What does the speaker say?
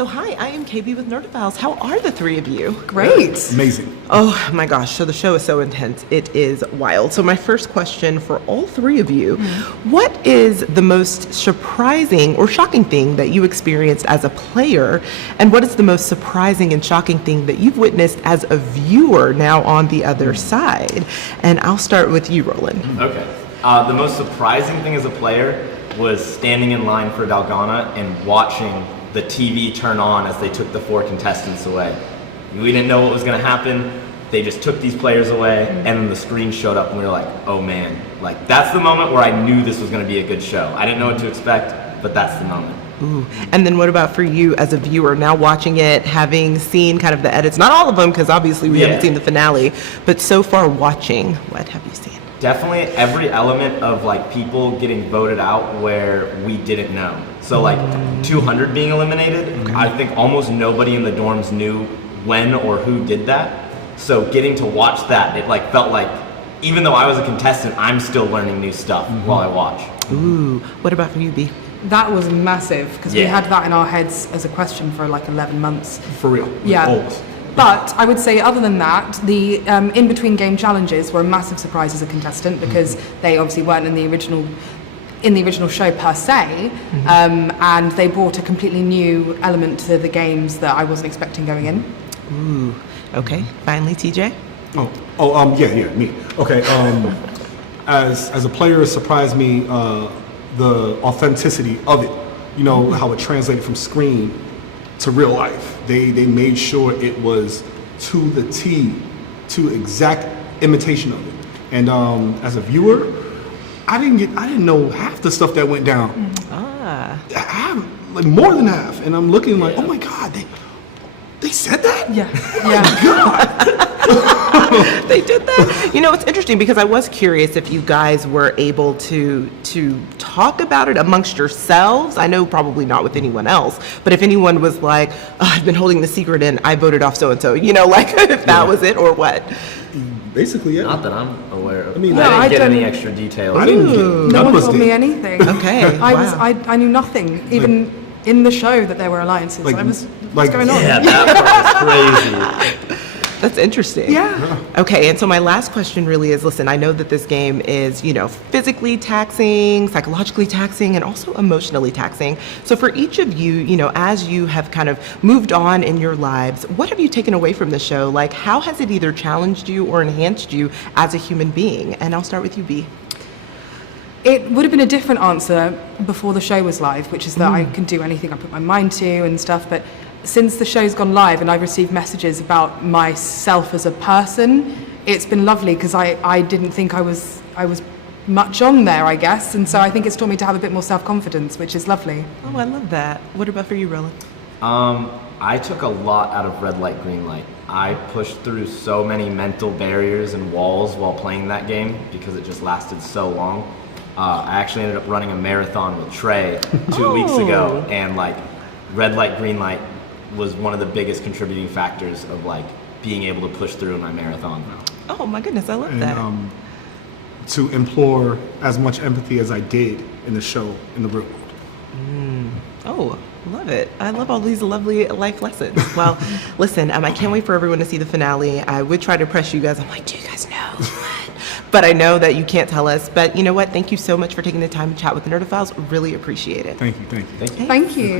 So hi, I am KB with Nerdophiles. How are the three of you? Great. Amazing. Oh my gosh, so the show is so intense. It is wild. So my first question for all three of you, what is the most surprising or shocking thing that you experienced as a player? And what is the most surprising and shocking thing that you've witnessed as a viewer now on the other side? And I'll start with you, Roland. Okay. The most surprising thing as a player was standing in line for Dalgona and watching the TV turn on as they took the 4 contestants away. We didn't know what was going to happen. They just took these players away, and then the screen showed up, and we were like, oh man. Like, that's the moment where I knew this was going to be a good show. I didn't know what to expect, but that's the moment. Ooh. And then what about for you as a viewer, now watching it, having seen kind of the edits, not all of them, because obviously we haven't seen the finale, but so far watching, what have you seen? Definitely every element of like people getting voted out where we didn't know. So like 200 being eliminated, I think almost nobody in the dorms knew when or who did that. So getting to watch that, it like felt like, even though I was a contestant, I'm still learning new stuff while I watch. Ooh, what about for you, B? That was massive because we Yeah. had that in our heads as a question for like 11 months. For real. Yeah. Always. But I would say, other than that, the in-between game challenges were a massive surprise as a contestant because they obviously weren't in the original show per se, and they brought a completely new element to the games that I wasn't expecting going in. Ooh, okay. Finally, TJ? Yeah, me. Okay, as a player, it surprised me the authenticity of it. You know, how it translated from screen to real life. They made sure it was to the T, to exact imitation of it. And as a viewer, I didn't know half the stuff that went down. Half, like more than half. And I'm looking like, oh my God, they said that? Yeah. They did that? You know, it's interesting because I was curious if you guys were able to talk about it amongst yourselves. I know probably not with anyone else, but if anyone was like, oh, I've been holding the secret in, I voted off so-and-so, you know, like if that was it or what? Basically, yeah. Not that I'm aware of. I mean, I I didn't get any don't- extra details. I didn't get, No none one of us told me did. anything. Okay, I knew nothing, even in the show that there were alliances. Like- What's like- going on? Yeah, that part was crazy. That's interesting. Yeah. Okay, and so my last question really is, listen, I know that this game is, you know, physically taxing, psychologically taxing, and also emotionally taxing. So for each of you, you know, as you have kind of moved on in your lives, what have you taken away from the show? Like, how has it either challenged you or enhanced you as a human being? And I'll start with you, B. It would have been a different answer before the show was live, which is that I can do anything I put my mind to and stuff. But since the show's gone live and I've received messages about myself as a person, it's been lovely because I didn't think I was much on there, I guess. And so I think it's taught me to have a bit more self-confidence, which is lovely. Oh, I love that. What about for you, Roland? I took a lot out of red light, green light. I pushed through so many mental barriers and walls while playing that game because it just lasted so long. I actually ended up running a marathon with Trey 2 weeks ago, and like red light, green light was one of the biggest contributing factors of like being able to push through in my marathon. Oh my goodness, I love And that. to implore as much empathy as I did in the show, in the real world. Oh, love it. I love all these lovely life lessons. Well, listen, I can't wait for everyone to see the finale. I would try to press you guys. I'm like, do you guys know? But I know that you can't tell us. But you know what? Thank you so much for taking the time to chat with the Nerdophiles. Really appreciate it. Thank you. Thank you.